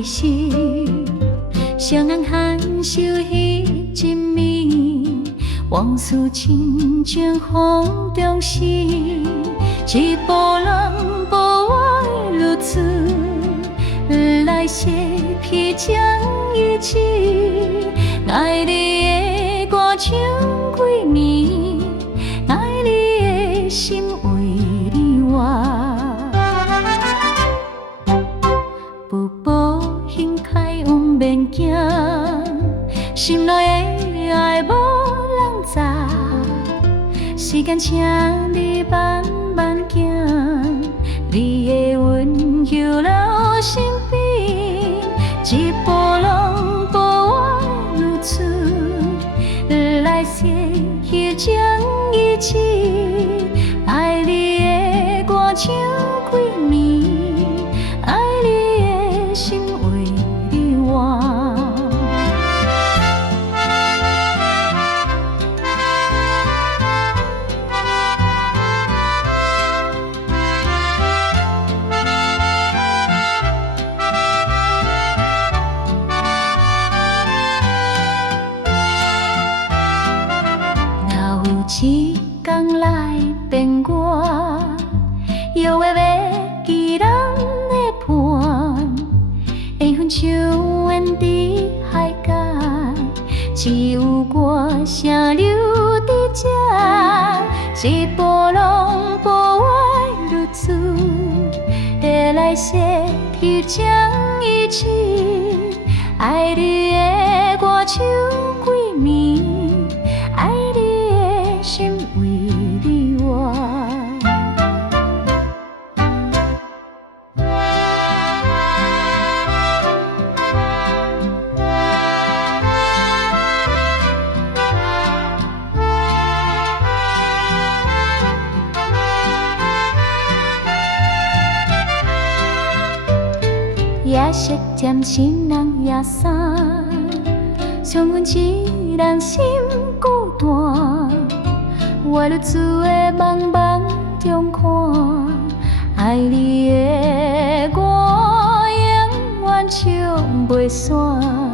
的是，双人含羞彼一暝，往事亲像风中逝，一步人步我如此，来世披将一起，爱你的歌唱几年，爱你的心为你活。步步行开往免惊，心内的爱无人知。时间请你慢慢行，你的温柔留身边，一步拢步我如此，来世彼将一起，爱你的歌唱几年，爱你的心为你活。一天来变我，摇的要记人的伴，缘分像远伫海角，只有我声留伫这，一步拢步我如此，来世彼将一起，爱你的歌唱几年，爱你心为你活。夜色渐深人夜散，剩阮一人心孤单。我如此的茫茫中看，爱你的歌永远唱袂散。